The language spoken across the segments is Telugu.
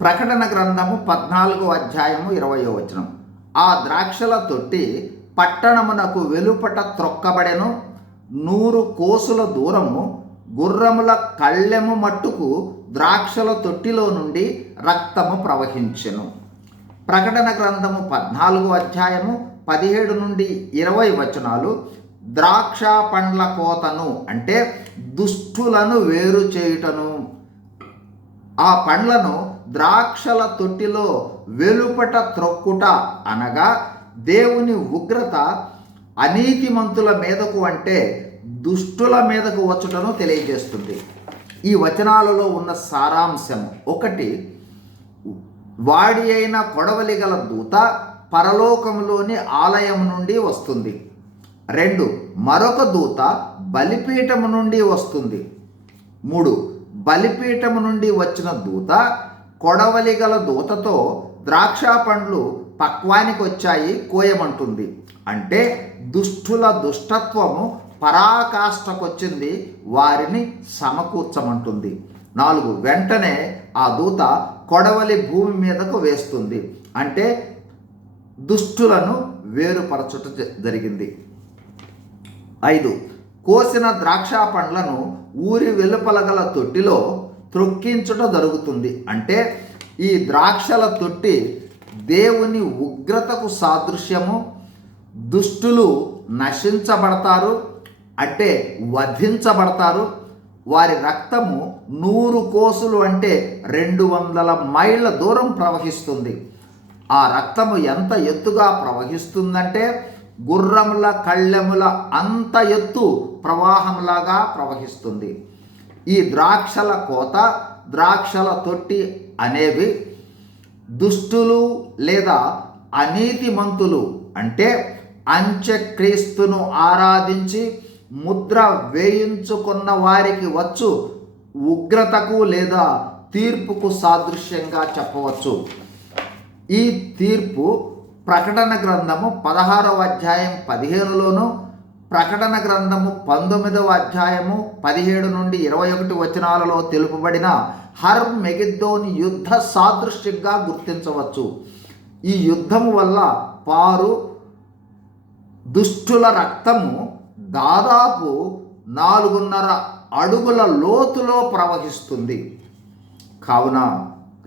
ప్రకటన గ్రంథము పద్నాలుగో అధ్యాయము ఇరవయో వచనం. ఆ ద్రాక్షల తొట్టి పట్టణమునకు వెలుపట త్రొక్కబడెను. నూరు కోసుల దూరము గుర్రముల కళ్ళెము మట్టుకు ద్రాక్షల తొట్టిలో నుండి రక్తము ప్రవహించెను. ప్రకటన గ్రంథము పద్నాలుగో అధ్యాయము పదిహేడు నుండి ఇరవై వచనాలు ద్రాక్ష పండ్ల కోతను అంటే దుష్టులను వేరు చేయుటను. ఆ పండ్లను ద్రాక్షల తొట్టిలో వెలుపట త్రొక్కుట అనగా దేవుని ఉగ్రత అనీతిమంతుల మీదకు అంటే దుష్టుల మీదకు వచ్చుటను తెలియజేస్తుంది. ఈ వచనాలలో ఉన్న సారాంశం ఒకటి వాడి అయిన కొడవలి గల దూత పరలోకంలోని ఆలయం నుండి వస్తుంది. రెండు మరొక దూత బలిపీఠము నుండి వస్తుంది. మూడు బలిపీఠము నుండి వచ్చిన దూత కొడవలి గల దూతతో ద్రాక్ష పండ్లు పక్వానికి వచ్చాయి కోయమంటుంది. అంటే దుష్టుల దుష్టత్వము పరాకాష్ఠకొచ్చింది వారిని సమకూర్చమంటుంది. నాలుగు వెంటనే ఆ దూత కొడవలి భూమి మీదకు వేస్తుంది. అంటే దుష్టులను వేరుపరచుట జ- జరిగింది. ఐదు కోసిన ద్రాక్ష పండ్లను ఊరి వెలుపల గల తొట్టిలో త్రొక్కించుట జరుగుతుంది. అంటే ఈ ద్రాక్షల తొట్టి దేవుని ఉగ్రతకు సాదృశ్యము. దుష్టులు నశించబడతారు అంటే వధించబడతారు. వారి రక్తము నూరు కోసులు అంటే రెండు వందల మైళ్ళ దూరం ప్రవహిస్తుంది. ఆ రక్తము ఎంత ఎత్తుగా ప్రవహిస్తుందంటే గుర్రముల కళ్ళెముల అంత ఎత్తు ప్రవాహంలాగా ప్రవహిస్తుంది. ఈ ద్రాక్షల కోత ద్రాక్షల తొట్టి అనేవి దుష్టులు లేదా అనీతిమంతులు అంటే అంత్యక్రీస్తును ఆరాధించి ముద్ర వేయించుకున్న వారికి వచ్చు ఉగ్రతకు లేదా తీర్పుకు సాదృశ్యంగా చెప్పవచ్చు. ఈ తీర్పు ప్రకటన గ్రంథము పదహారవ అధ్యాయం పదిహేనులోను ప్రకటన గ్రంథము పంతొమ్మిదవ అధ్యాయము పదిహేడు నుండి ఇరవై ఒకటి వచనాలలో తెలుపబడిన హర్ మెగిద్దోని యుద్ధ సాదృశ్యంగా గుర్తించవచ్చు. ఈ యుద్ధము వల్ల పారు దుష్టుల రక్తము దాదాపు నాలుగున్నర అడుగుల లోతులో ప్రవహిస్తుంది. కావున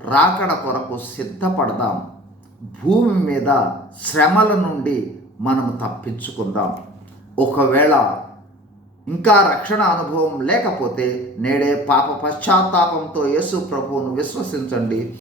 రాకడ కొరకు సిద్ధపడదాం. భూమి మీద శ్రమల నుండి మనము తప్పించుకుందాం. ఒకవేళ ఇంకా రక్షణ అనుభవం లేకపోతే నేడే పాప పశ్చాత్తాపంతో యేసు ప్రభువును విశ్వసించండి.